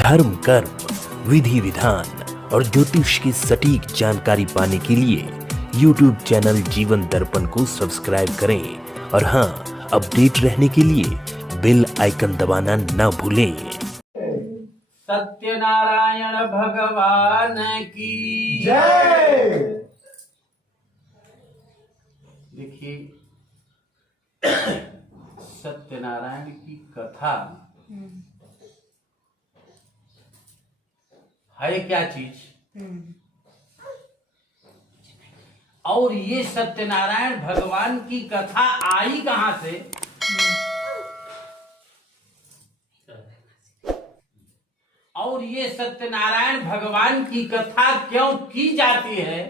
धर्म, कर्म, विधि विधान और ज्योतिष की सटीक जानकारी पाने के लिए YouTube चैनल जीवन दर्पण को सब्सक्राइब करें और हाँ, अपडेट रहने के लिए बेल आइकन दबाना ना भूलें। सत्यनारायण भगवान की जय। देखिए, सत्यनारायण की कथा है क्या चीज, और ये सत्यनारायण भगवान की कथा आई कहां से, और ये सत्यनारायण भगवान की कथा क्यों की जाती है,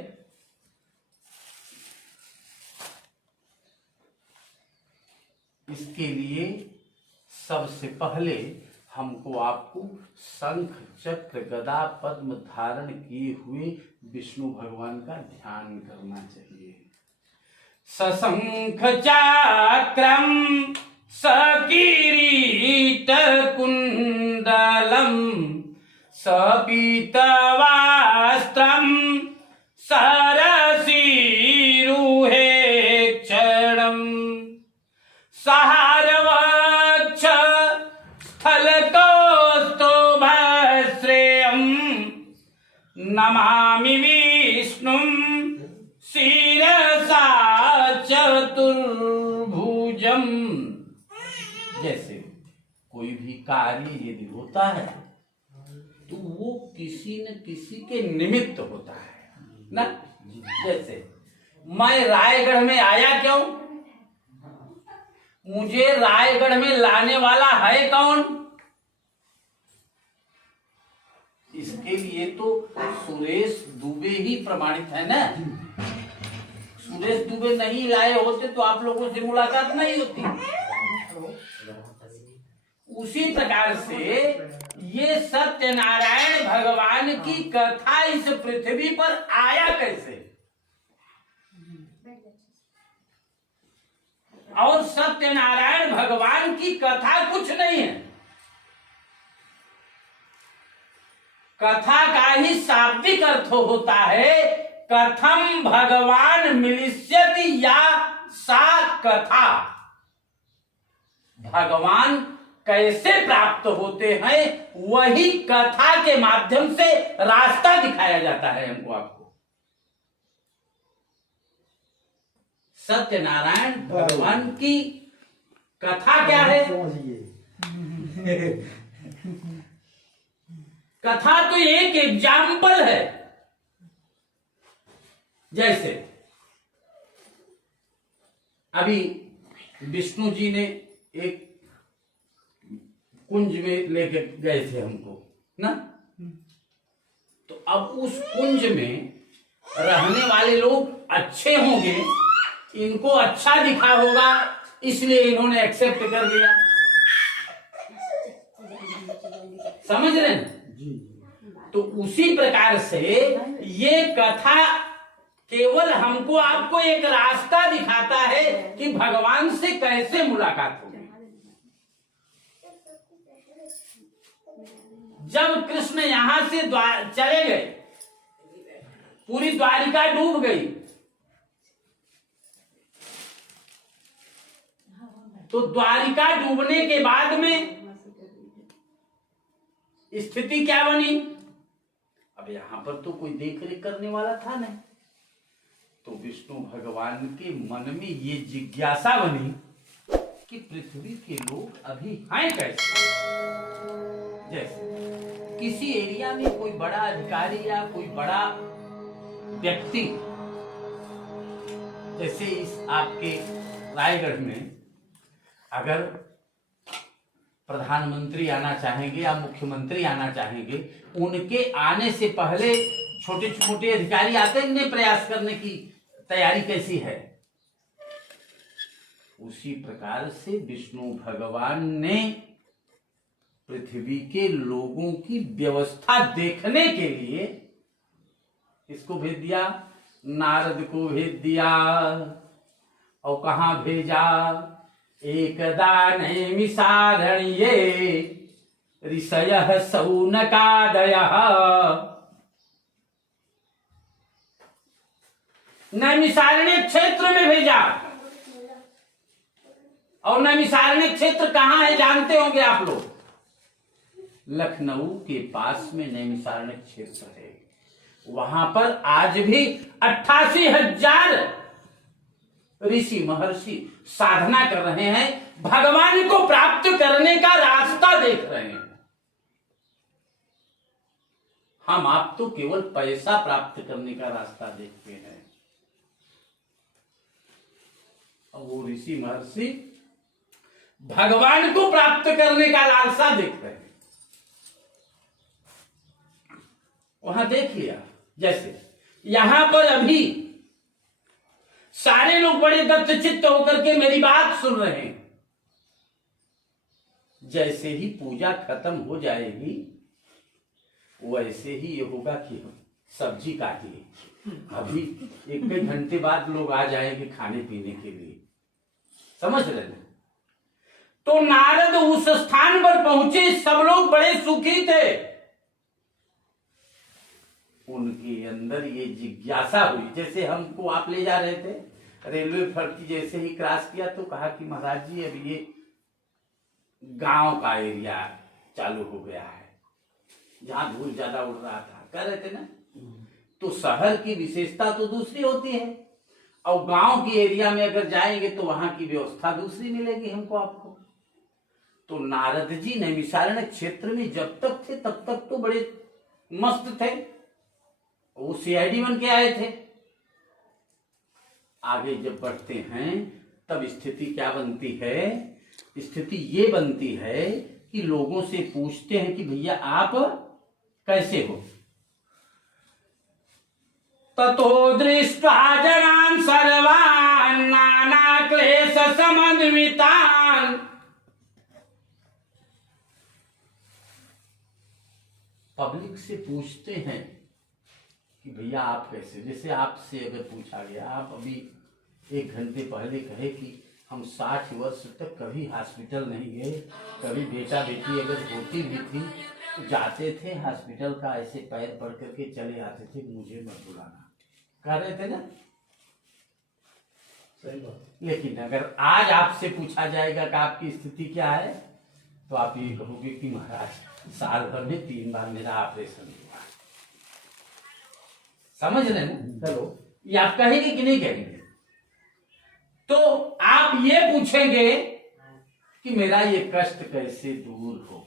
इसके लिए सबसे पहले हमको आपको शंख चक्र गदा पद्म धारण किए हुए विष्णु भगवान का ध्यान करना चाहिए। सशंख चक्रम सकिरीट कुंडलम सपीतवस्त्रम सरसीरुहे क्षणम सहारवक्ष स्थलकौस्तुभश्रेयम् नमामि विष्णुं शिरसा चतुर्भुजम्। जैसे कोई भी कार्य यदि होता है तो वो किसी न किसी के निमित्त होता है ना। जैसे मैं रायगढ़ में आया क्यों, मुझे रायगढ़ में लाने वाला है कौन, इसके लिए तो सुरेश दुबे ही प्रमाणित है ना। सुरेश दुबे नहीं लाए होते तो आप लोगों से मुलाकात नहीं होती। उसी प्रकार से ये सत्यनारायण भगवान की कथा इस पृथ्वी पर आया कैसे, और सत्यनारायण भगवान की कथा कुछ नहीं है। कथा का ही शाब्दिक अर्थ होता है कथम भगवान मिलिष्यति या सा कथा। भगवान कैसे प्राप्त होते हैं वही कथा के माध्यम से रास्ता दिखाया जाता है हमको आपको। सत्यनारायण भगवान की कथा क्या है, कथा तो एक एग्जाम्पल है। जैसे अभी विष्णु जी ने एक कुंज में लेके गए थे हमको ना, तो अब उस कुंज में रहने वाले लोग अच्छे होंगे, इनको अच्छा दिखा होगा, इसलिए इन्होंने एक्सेप्ट कर लिया। समझ रहे हैं? तो उसी प्रकार से ये कथा केवल हमको आपको एक रास्ता दिखाता है कि भगवान से कैसे मुलाकात होगी। जब कृष्ण यहां से चले गए, पूरी द्वारिका डूब गई, तो द्वारिका डूबने के बाद में स्थिति क्या बनी। अब यहां पर तो कोई देख रेख करने वाला था नहीं, तो विष्णु भगवान के मन में ये जिज्ञासा बनी कि पृथ्वी के लोग अभी हैं कैसे। जैसे किसी एरिया में कोई बड़ा अधिकारी या कोई बड़ा व्यक्ति, जैसे इस आपके रायगढ़ में अगर प्रधानमंत्री आना चाहेंगे या मुख्यमंत्री आना चाहेंगे, उनके आने से पहले छोटे छोटे अधिकारी आते हैं प्रयास करने की तैयारी कैसी है। उसी प्रकार से विष्णु भगवान ने पृथ्वी के लोगों की व्यवस्था देखने के लिए किसको भेज दिया, नारद को भेज दिया। और कहां भेजा, एकदा नैमिषारण्ये ऋषयः शौनकादयः नैमिषारण्य क्षेत्र में भेजा। और नैमिषारण्य क्षेत्र कहां है जानते होंगे आप लोग? लखनऊ के पास में नैमिषारण्य क्षेत्र है। वहां पर आज भी 88,000 ऋषि महर्षि साधना कर रहे हैं, भगवान को प्राप्त करने का रास्ता देख रहे हैं। हम आप तो केवल पैसा प्राप्त करने का रास्ता देखते हैं, और वो ऋषि महर्षि भगवान को प्राप्त करने का लालसा देख रहे हैं। वहां देख लिया, जैसे यहां पर अभी सारे लोग बड़े दत्तचित्त होकर के मेरी बात सुन रहे हैं। जैसे ही पूजा खत्म हो जाएगी वैसे ही ये होगा कि सब्जी काटिए, अभी एक घंटे बाद लोग आ जाएंगे खाने पीने के लिए। समझ रहे हैं? तो नारद उस स्थान पर पहुंचे, सब लोग बड़े सुखी थे। उनके अंदर ये जिज्ञासा हुई, जैसे हमको आप ले जा रहे थे रेलवे फर्टी, जैसे ही क्रॉस किया तो कहा कि महाराज जी अब ये गांव का एरिया चालू हो गया है, जहां धूल ज्यादा उड़ रहा था, कह रहे थे ना। तो शहर की विशेषता तो दूसरी होती है, और गांव की एरिया में अगर जाएंगे तो वहां की व्यवस्था दूसरी मिलेगी हमको आपको। तो नारद जी नैमिषारण्य क्षेत्र में जब तक थे तब तक तो बड़े मस्त थे, वो सीआईडी बन के आए थे। आगे जब बढ़ते हैं तब स्थिति क्या बनती है? स्थिति ये बनती है कि लोगों से पूछते हैं कि भैया आप कैसे हो? ततो दृष्ट्वा जनान् सर्वान् नाना क्लेश समन्वितान्। पब्लिक से पूछते हैं कि भैया आप कैसे, जैसे आपसे अगर पूछा गया, आप अभी 1 घंटे पहले कहे कि हम 60 वर्ष तक कभी हॉस्पिटल नहीं गए, कभी बेटा बेटी अगर होती भी थी तो जाते थे हॉस्पिटल का, ऐसे पैर पड़ करके चले आते थे, मुझे मत बुलाना, कह रहे थे ना। सही बात। लेकिन अगर आज आपसे पूछा जाएगा कि आपकी स्थिति क्या है, तो आप ये कहोगे कि महाराज साल भर में 3 बार मेरा ऑपरेशन हुआ। समझ रहे ना? चलो, ये आप कहेंगे कि नहीं कहेंगे? तो आप ये पूछेंगे कि मेरा ये कष्ट कैसे दूर होगा।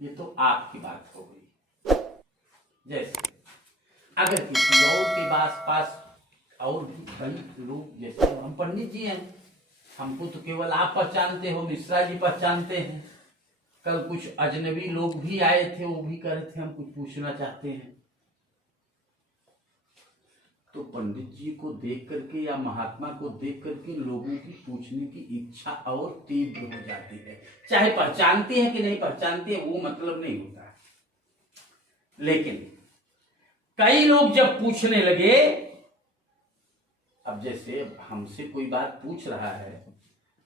ये तो आपकी बात हो गई। जैसे अगर किसी और के पास और भी कई लोग, जैसे हम पंडित जी हैं, हमको तो केवल आप पहचानते हो, मिश्रा जी पहचानते हैं। कल कुछ अजनबी लोग भी आए थे, वो भी कह रहे थे हम कुछ पूछना चाहते हैं। तो पंडित जी को देख करके या महात्मा को देख करके लोगों की पूछने की इच्छा और तीव्र हो जाती है। चाहे पहचानते हैं कि नहीं पहचानते हैं वो मतलब नहीं होता है, लेकिन कई लोग जब पूछने लगे, अब जैसे हमसे कोई बात पूछ रहा है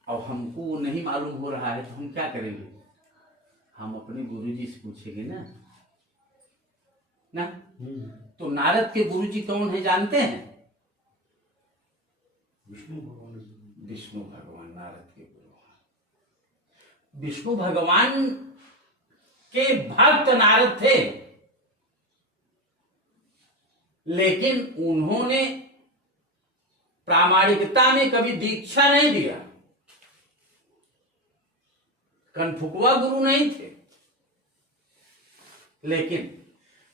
और हमको नहीं मालूम हो रहा है, तो हम क्या करेंगे? हम अपने गुरुजी से पूछेंगे ना। तो नारद के गुरुजी कौन है जानते हैं? विष्णु भगवान नारद के गुरु। विष्णु भगवान के भक्त नारद थे, लेकिन उन्होंने प्रामाणिकता में कभी दीक्षा नहीं दिया, कनफुकवा गुरु नहीं थे। लेकिन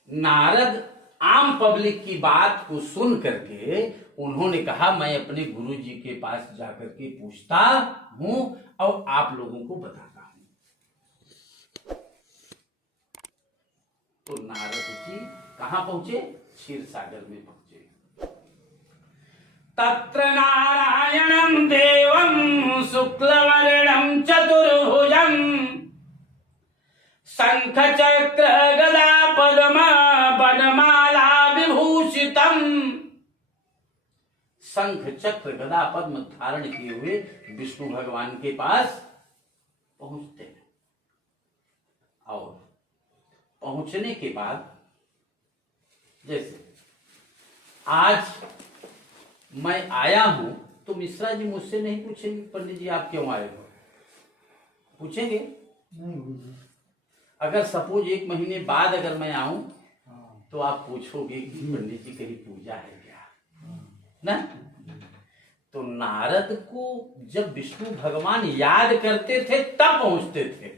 नारद आम पब्लिक की बात को सुन करके उन्होंने कहा मैं अपने गुरु जी के पास जाकर के पूछता हूं और आप लोगों को बताता हूं। तो नारद जी कहां पहुंचे? क्षीर सागर में पहुंचे। तत्र नारायणं देवं शुक्लवर्णं चतुर्भुजं शंख चक्र गदा पद्म पद्माला विभूषितम। शंख चक्र गदा पद्म धारण किए हुए विष्णु भगवान के पास पहुंचते हैं। पहुंचने के बाद, जैसे आज मैं आया हूं तो मिश्रा जी मुझसे नहीं पूछेंगे पंडित जी आप क्यों आए हो, पूछेंगे? नहीं। अगर सपोज 1 महीने बाद अगर मैं आऊं तो आप पूछोगे कि पंडित जी कहीं पूजा है क्या, ना? तो नारद को जब विष्णु भगवान याद करते थे तब पहुंचते थे,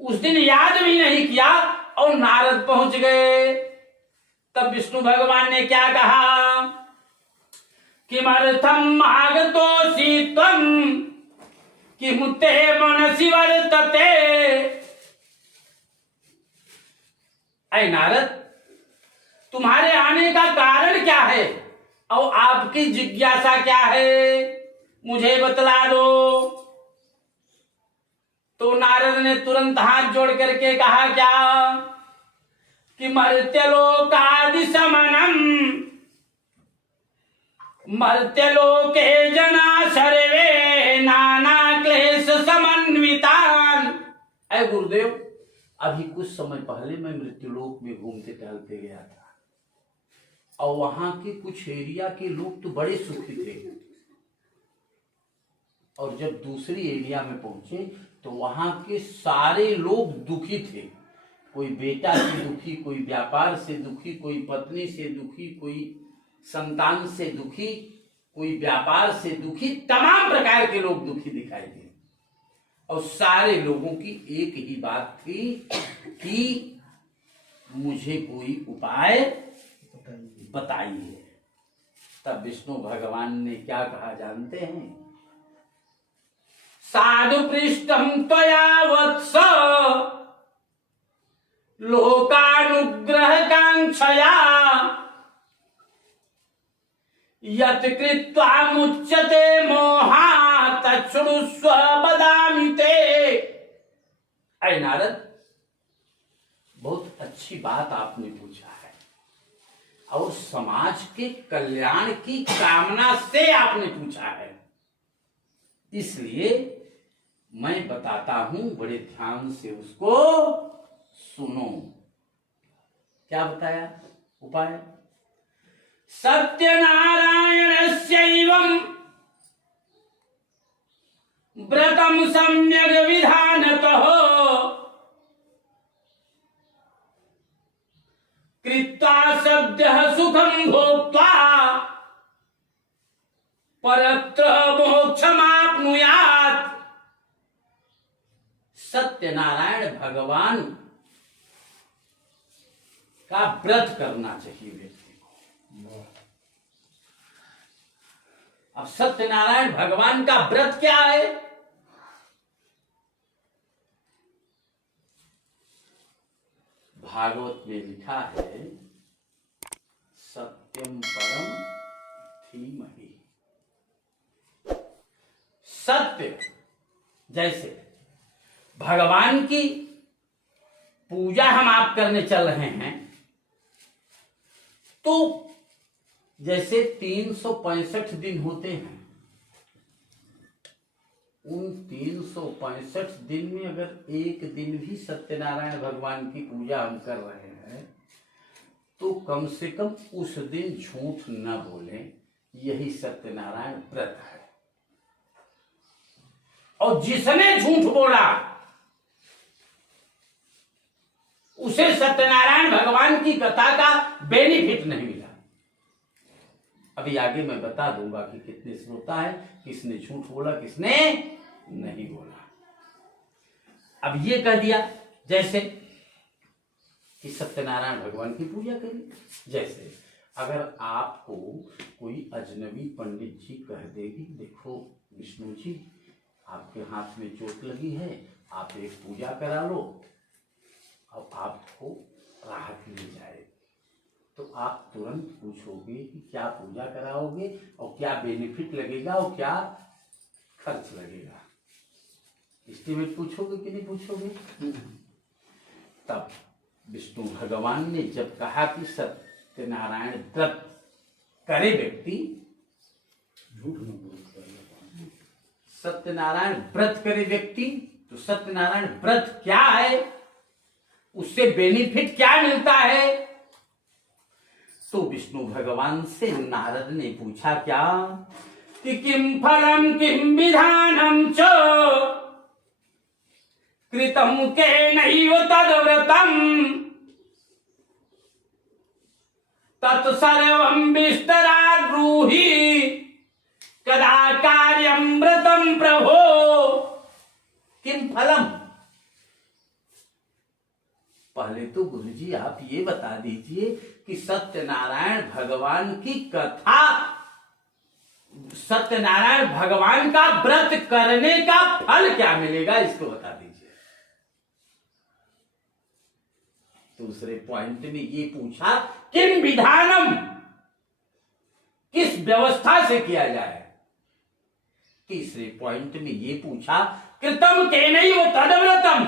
उस दिन याद भी नहीं किया और नारद पहुंच गए। तब विष्णु भगवान ने क्या कहा, किमर्थम आगतोऽसि त्वं किमुते मनसि वर्तते। ऐ नारद, तुम्हारे आने का कारण क्या है और आपकी जिज्ञासा क्या है, मुझे बतला दो। तो नारद ने तुरंत हाथ जोड़ करके कहा क्या कि मर्त्यलोकादि समनम मर्त्यलोके जना सर्वे नाना क्लेश समन्वितान। ऐ गुरुदेव, अभी कुछ समय पहले मैं मृत्युलोक में घूमते टहलते गया था और वहां के कुछ एरिया के लोग तो बड़े सुखी थे, और जब दूसरी एरिया में पहुंचे तो वहां के सारे लोग दुखी थे। कोई बेटा से दुखी, कोई व्यापार से दुखी, कोई पत्नी से दुखी, कोई संतान से दुखी, कोई व्यापार से दुखी, तमाम प्रकार के लोग दुखी दिखाई दिए। और सारे लोगों की एक ही बात थी कि मुझे कोई उपाय बताइए। तब विष्णु भगवान ने क्या कहा जानते हैं, साधु पृष्ठम त्वया वत्स लोकानुग्रह कांक्षया यत् कृत्वा मुच्यते मोहात् तच्छृणुष्व वदामि ते। ऐ नारद, बहुत अच्छी बात आपने पूछा है और समाज के कल्याण की कामना से आपने पूछा है, इसलिए मैं बताता हूं, बड़े ध्यान से उसको सुनो। क्या बताया उपाय, सत्यनारायणस्यैवं व्रतं सम्यग् विधानतः कृत्वा सद्यः सुखं भोक्त्वा परत्र मोक्षमाप्नुयात्। सत्यनारायण भगवान का व्रत करना चाहिए व्यक्ति को। अब सत्यनारायण भगवान का व्रत क्या है, भागवत में लिखा है, सत्यम परम धीमहि। सत्य, जैसे भगवान की पूजा हम आप करने चल रहे हैं तो जैसे 365 दिन होते हैं, उन 365 दिन में अगर एक दिन भी सत्यनारायण भगवान की पूजा हम कर रहे हैं तो कम से कम उस दिन झूठ न बोलें, यही सत्यनारायण व्रत है। और जिसने झूठ बोला उसे सत्यनारायण भगवान की कथा का बेनिफिट नहीं मिला। अभी आगे मैं बता दूंगा कि कितने श्रोता है, किसने झूठ बोला, किसने नहीं बोला। अब ये कह दिया जैसे कि सत्यनारायण भगवान की पूजा करिए। जैसे अगर आपको कोई अजनबी पंडित जी कह देगी, देखो विष्णु जी आपके हाथ में चोट लगी है, आप एक पूजा करा लो और आपको राहत मिल जाएगी, तो आप तुरंत पूछोगे कि क्या पूजा कराओगे और क्या बेनिफिट लगेगा और क्या खर्च लगेगा। एस्टीमेट पूछोगे कि नहीं पूछोगे? तब विष्णु भगवान ने जब कहा कि सत्यनारायण व्रत करे व्यक्ति, सत्यनारायण व्रत करे व्यक्ति, तो सत्यनारायण व्रत क्या है? उससे बेनिफिट क्या मिलता है? तो विष्णु भगवान से नारद ने पूछा क्या कि किम फलम किम विधानम च कृतम केनैव तद्व्रतम तत्सर्वं विस्तरात् ब्रूहि कदा कार्यं व्रतं प्रभो किम फलम। पहले तो गुरुजी आप ये बता दीजिए कि सत्यनारायण भगवान की कथा, सत्यनारायण भगवान का व्रत करने का फल क्या मिलेगा, इसको बता दीजिए। दूसरे पॉइंट में ये पूछा किम विधानम, किस व्यवस्था से किया जाए। तीसरे पॉइंट में ये पूछा कृतम केनैव तद्व्रतम,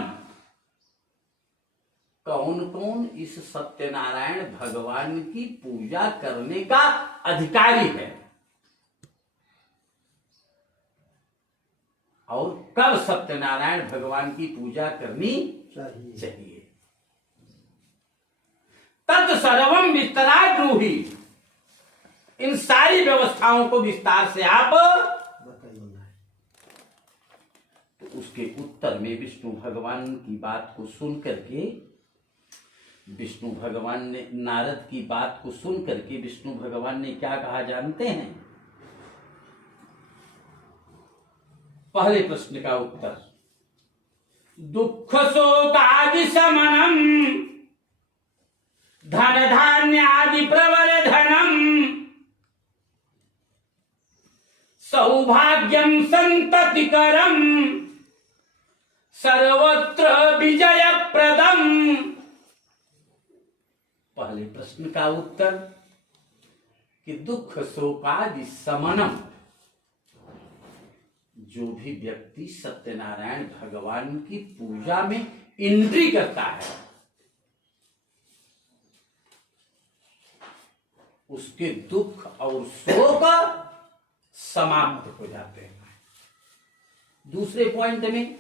कौन कौन इस सत्यनारायण भगवान की पूजा करने का अधिकारी है और कब सत्यनारायण भगवान की पूजा करनी चाहिए। तत्सर्वम विस्तरात् ब्रूहि, इन सारी व्यवस्थाओं को विस्तार से आप बताइए। तो उसके उत्तर में विष्णु भगवान की बात को सुन करके, विष्णु भगवान ने नारद की बात को सुन करके विष्णु भगवान ने क्या कहा जानते हैं? पहले प्रश्न का उत्तर, दुख शोकादि शमनम धन धान्यादि प्रवर्धनम सौभाग्यम संततिकरम सर्वत्र विजयप्रदम। पहले प्रश्न का उत्तर कि दुख शोकादि शमनम, जो भी व्यक्ति सत्यनारायण भगवान की पूजा में एंट्री करता है उसके दुख और शोक समाप्त हो जाते हैं। दूसरे पॉइंट में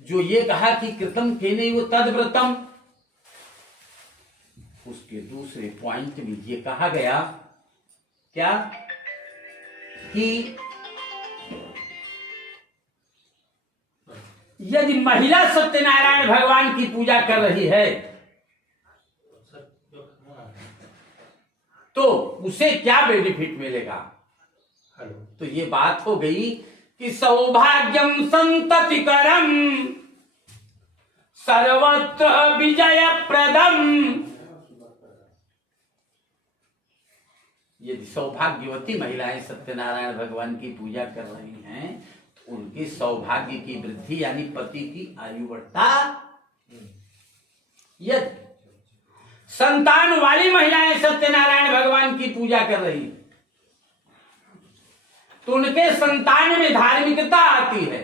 जो ये कहा कि कृतम केनैव तद्व्रतम, उसके दूसरे पॉइंट में ये कहा गया क्या कि यदि महिला सत्यनारायण भगवान की पूजा कर रही है तो उसे क्या बेनिफिट मिलेगा। तो ये बात हो गई कि सौभाग्यम संततिकरम सर्वत्र विजयप्रदम। यदि सौभाग्यवती महिलाएं सत्यनारायण भगवान की पूजा कर रही हैं तो उनके सौभाग्य की वृद्धि यानी पति की आयु बढ़ता। यदि संतान वाली महिलाएं सत्यनारायण भगवान की पूजा कर रही तो उनके संतान में धार्मिकता आती है।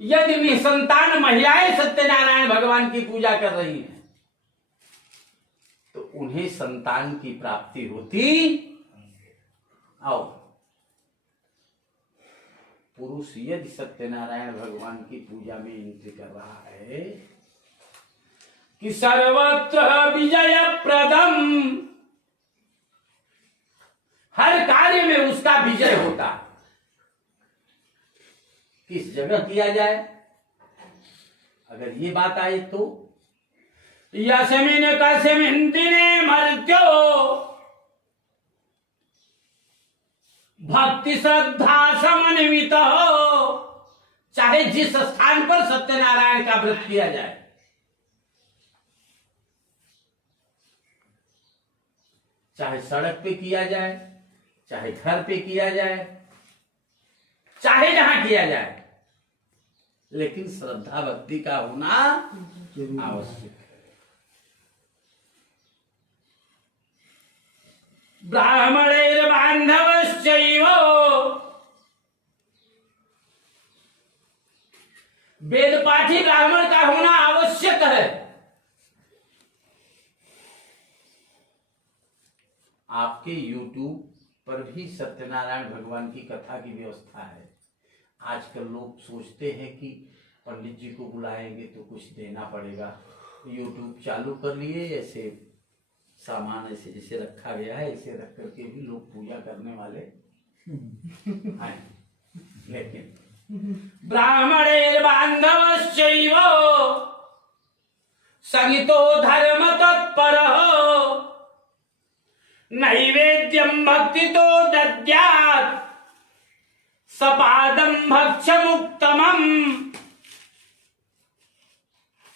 यदि निसंतान महिलाएं सत्यनारायण भगवान की पूजा कर रही हैं तो उन्हें संतान की प्राप्ति होती। और पुरुष यदि सत्यनारायण भगवान की पूजा में एंट्री कर रहा है कि सर्वत्र विजयप्रदम, हर कार्य में उसका विजय होता। किस जगह किया जाए, अगर ये बात आए तो यस्मिन् कस्मिन् दिने मर्त्यो भक्ति श्रद्धा समन्वित हो, चाहे जिस स्थान पर सत्यनारायण का व्रत किया जाए, चाहे सड़क पे किया जाए, चाहे घर पे किया जाए, चाहे जहां किया जाए, लेकिन श्रद्धा भक्ति का होना आवश्यक है। ब्राह्मणेर बांधवश्चैव, वेद पाठी ब्राह्मण का होना आवश्यक है। आपके YouTube पर भी सत्यनारायण भगवान की कथा की व्यवस्था है। आजकल लोग सोचते हैं कि पंडित जी को बुलाएंगे तो कुछ देना पड़ेगा। यूट्यूब चालू कर लिए, ऐसे सामान ऐसे जैसे रखा गया है ऐसे रख करके भी लोग पूजा करने वाले हैं। लेकिन ब्राह्मणे बांधवश्चैव संहितो धर्म तत्पर नैवेद्यम भक्ति तो दद्यात् सपादम भक्ष्यमुत्तमम्।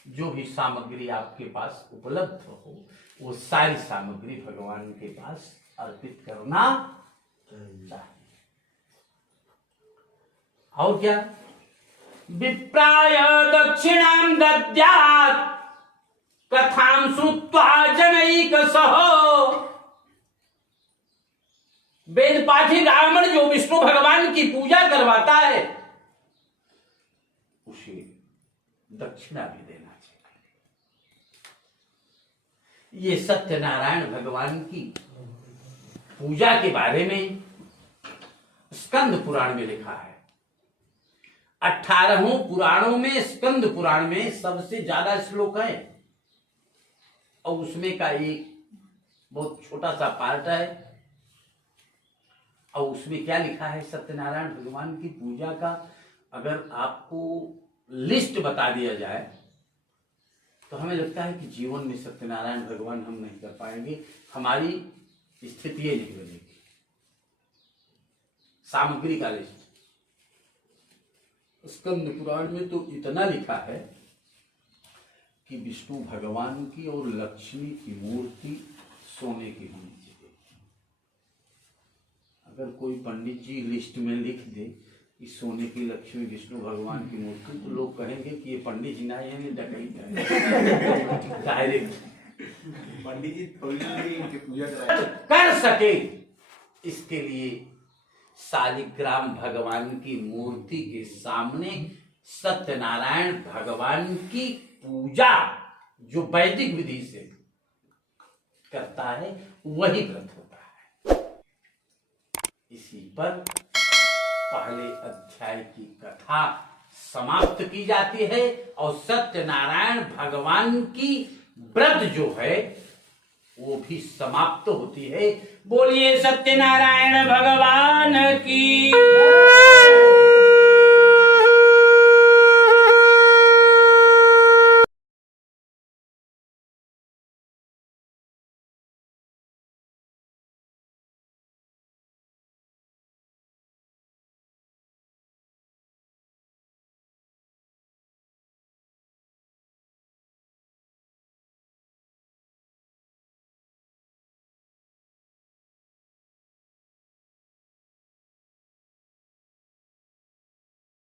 जो भी सामग्री आपके पास उपलब्ध हो वो सारी सामग्री भगवान के पास अर्पित करना चाहिए। और क्या, विप्राय दक्षिणां दद्यात् कथां श्रुत्वा जनैकसः। वेद पाठी ब्राह्मण जो विष्णु भगवान की पूजा करवाता है उसे दक्षिणा भी देना चाहिए। ये सत्यनारायण भगवान की पूजा के बारे में स्कंद पुराण में लिखा है। 18 पुराणों में स्कंद पुराण में सबसे ज्यादा श्लोक है और उसमें का एक बहुत छोटा सा पार्ट है। और उसमें क्या लिखा है, सत्यनारायण भगवान की पूजा का अगर आपको लिस्ट बता दिया जाए तो हमें लगता है कि जीवन में सत्यनारायण भगवान हम नहीं कर पाएंगे, हमारी स्थिति ये नहीं बनेगी। सामग्री का लिस्ट स्कंद पुराण में तो इतना लिखा है कि विष्णु भगवान की और लक्ष्मी की मूर्ति सोने की होनी चाहिए। अगर कोई पंडित जी लिस्ट में लिख दे कि सोने की लक्ष्मी विष्णु भगवान की मूर्ति तो लोग कहेंगे कि ये पंडित जी ना है, डकैत है। डायरेक्ट पंडित जी थोड़ी इनकी पूजा कर सके इसके लिए शालिग्राम भगवान की मूर्ति के सामने सत्यनारायण भगवान की पूजा जो वैदिक विधि से करता है वही व्रत होता है। इसी पर पहले अध्याय की कथा समाप्त की जाती है और सत्यनारायण भगवान की व्रत जो है वो भी समाप्त होती है। बोलिए सत्यनारायण भगवान की।